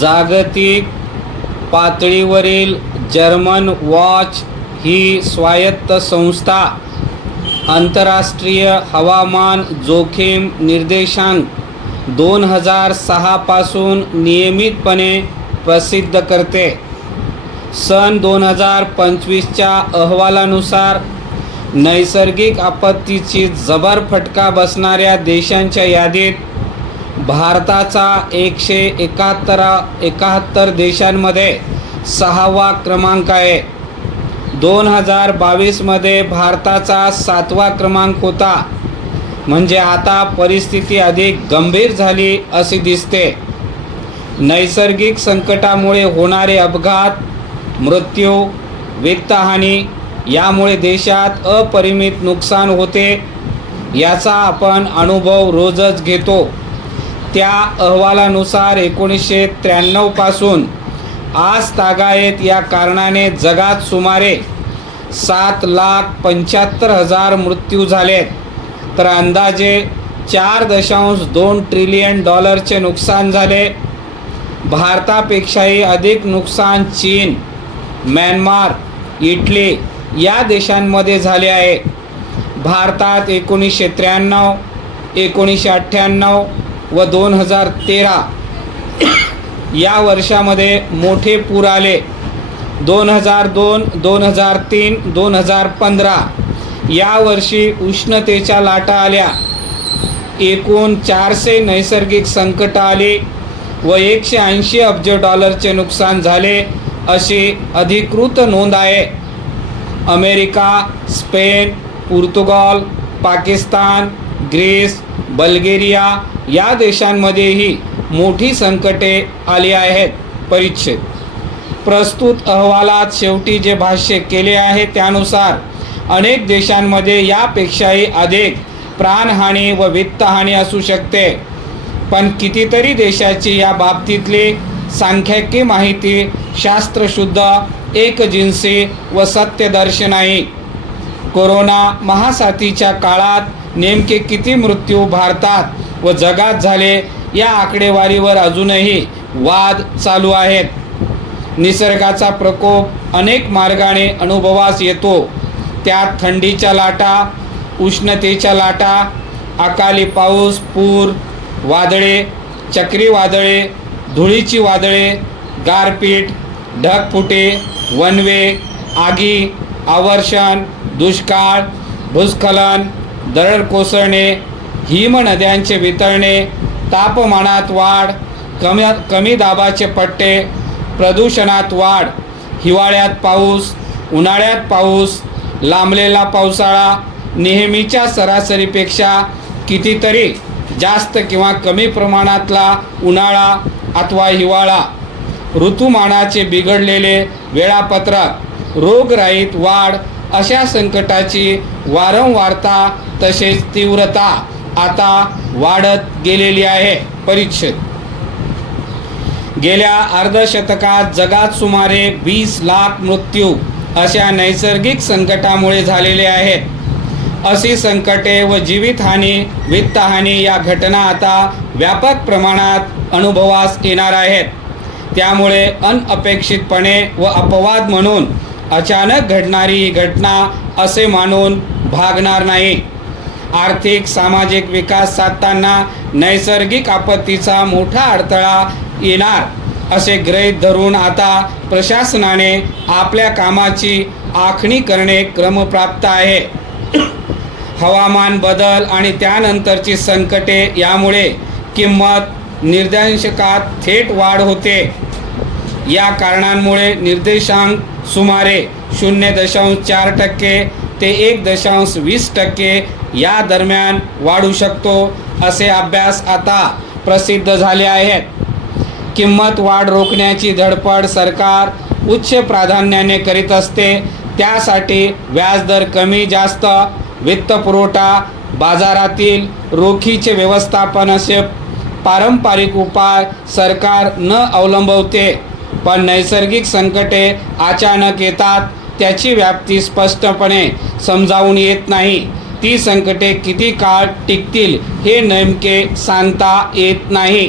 जागतिक पातळीवरील German watch ही स्वायत्त संस्था आंतरराष्ट्रीय हवामान जोखीम निर्देशांक 2006 पासून नियमितपणे प्रसिद्ध करते. सन 2025च्या अहवालानुसार नैसर्गिक आपत्तीची जबर फटका बसणाऱ्या देशांच्या यादीत भारताचा 171 देशांमध्ये 6वा क्रमांक आहे. 2022 मध्ये भारताचा 7वा क्रमांक होता. म्हणजे आता परिस्थिती अधिक गंभीर झाली असे दिसते. नैसर्गिक संकटामुळे होणारे अपघात, मृत्यू, वित्तहानी यामुळे देशात अपरिमित नुकसान होते. याचा आपण अनुभव रोजच घेतो. त्या अहवालानुसार 1993 पासून आज तागायत या कारणाने जगात सुमारे 7,75,000 मृत्यू झालेत, तर अंदाजे $4.2 ट्रिलियन नुकसान झाले. भारतापेक्षाही अधिक नुकसान चीन, म्यानमार, इटली या देशांमध्ये झाले आहे. भारतात 1993, 1998 व 2013 या वर्षामध्ये मोठे पूर आले. 2002, 2003, 2015 या वर्षी उष्णतेच्या लाटा आल्या. एकूण 400 नैसर्गिक संकट आली व $180 अब्ज नुकसान झाले अशी अधिकृत नोंद आहे. America, Spain, Portugal, Pakistan, Greece, Bulgaria या देशांमध्येही मोठी संकटे आली आहेत. परिच्छेद प्रस्तुत अहवालात शेवटी जे भाष्य केले आहे त्यानुसार अनेक देशांमध्ये यापेक्षाही अधिक प्राणहानी व वित्तहानी असू शकते. पण कितीतरी देशाची या बाबतीतली सांख्यिकी माहिती शास्त्रशुद्ध, एकजिन्सी व सत्यदर्शी नाही. कोरोना महासाथीच्या काळात नेमके किती मृत्यू भारतात व जगात झाले या आकडेवारीवर अजूनही वाद चालू आहेत. निसर्गाचा प्रकोप अनेक मार्गाने अनुभवास येतो. त्यात थंडीच्या लाटा, उष्णतेच्या लाटा, अकाली पाऊस, पूर, वादळे, चक्रीवादळे, धुळीची वादळे, गारपीट, ढगफुटे, वणवे, आगी, आवर्षण, दुष्काळ, भूस्खलन, दरड कोसळणे, हिमनद्यांचे वितळणे, तापमानात वाढ, कमी दाबाचे पट्टे, प्रदूषणात वाढ, हिवाळ्यात पाऊस, उन्हाळ्यात पाऊस, लांबलेला पावसाळा, नेहमीच्या सरासरीपेक्षा कितीतरी जास्त किंवा कमी प्रमाणातला उन्हाळा अथवा हिवाळा, ऋतुमानाचे बिघडलेले वेळापत्रक, रोगराईत वाढ अशा संकटाची वारंवारता तसेच तीव्रता आता वाढत गेलेली आहे. परिच्छेद गेल्या अर्धशतकात जगात सुमारे 20 लाख मृत्यू अशा नैसर्गिक संकटामुळे झालेले आहेत. अशी संकटे व जीवितहानी, वित्तहानी या घटना आता व्यापक प्रमाणात अनुभवास येणार आहेत. त्यामुळे अनपेक्षितपणे व अपवाद म्हणून अचानक घडणारी ही घटना असे मानून भागणार नाही. आर्थिक सामाजिक विकास साधताना नैसर्गिक आपत्तीचा मोठा अडथळा येणार असे गृहीत धरून आता प्रशासनाने आपल्या कामाची आखणी करणे क्रमप्राप्त आहे. हवामान बदल आणि त्यानंतरची संकटे यामुळे किंमत निर्देशांकात थेट वाढ होते. या कारणांमुळे निर्देशांक सुमारे 0.4% ते 1.20% या दरम्यान वाढू शकतो असे अभ्यास आता प्रसिद्ध झाले आहेत. किंमत वाढ रोखण्याची धडपड सरकार उच्च प्राधान्याने करीत असते. त्यासाठी व्याजदर कमी जास्त, वित्तपुरवठा, बाजारातील रोखीचे व्यवस्थापन असे पारंपरिक उपाय सरकार न अवलंबवते. पण नैसर्गिक संकटे अचानक येतात. त्याची व्याप्ती स्पष्टपणे समजावून येत नाही. ती संकटे किती काळ टिकतील हे नेमके सांगता येत नाही.